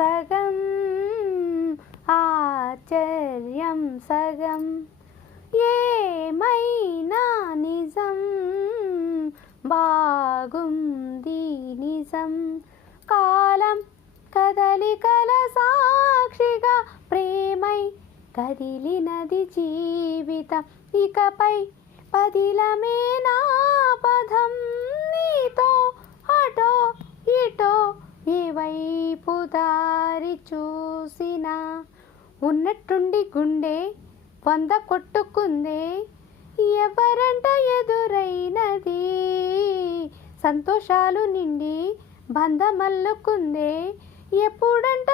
సగం ఆశ్చర్యం సగం. ఏమైనా నిజం? బాగుంది నిజం. కాలం కదలికల సాక్షిగా ప్రేమై కదిలినది జీవితం. ఇకపై పదిలమేనా దారి చూసినా ఉన్నట్టుండి గుండె వంద కొట్టుకుందే. ఎవరంట ఎదురైనది? సంతోషాలు నిండి బంధమల్లుకుందే. ఎప్పుడంట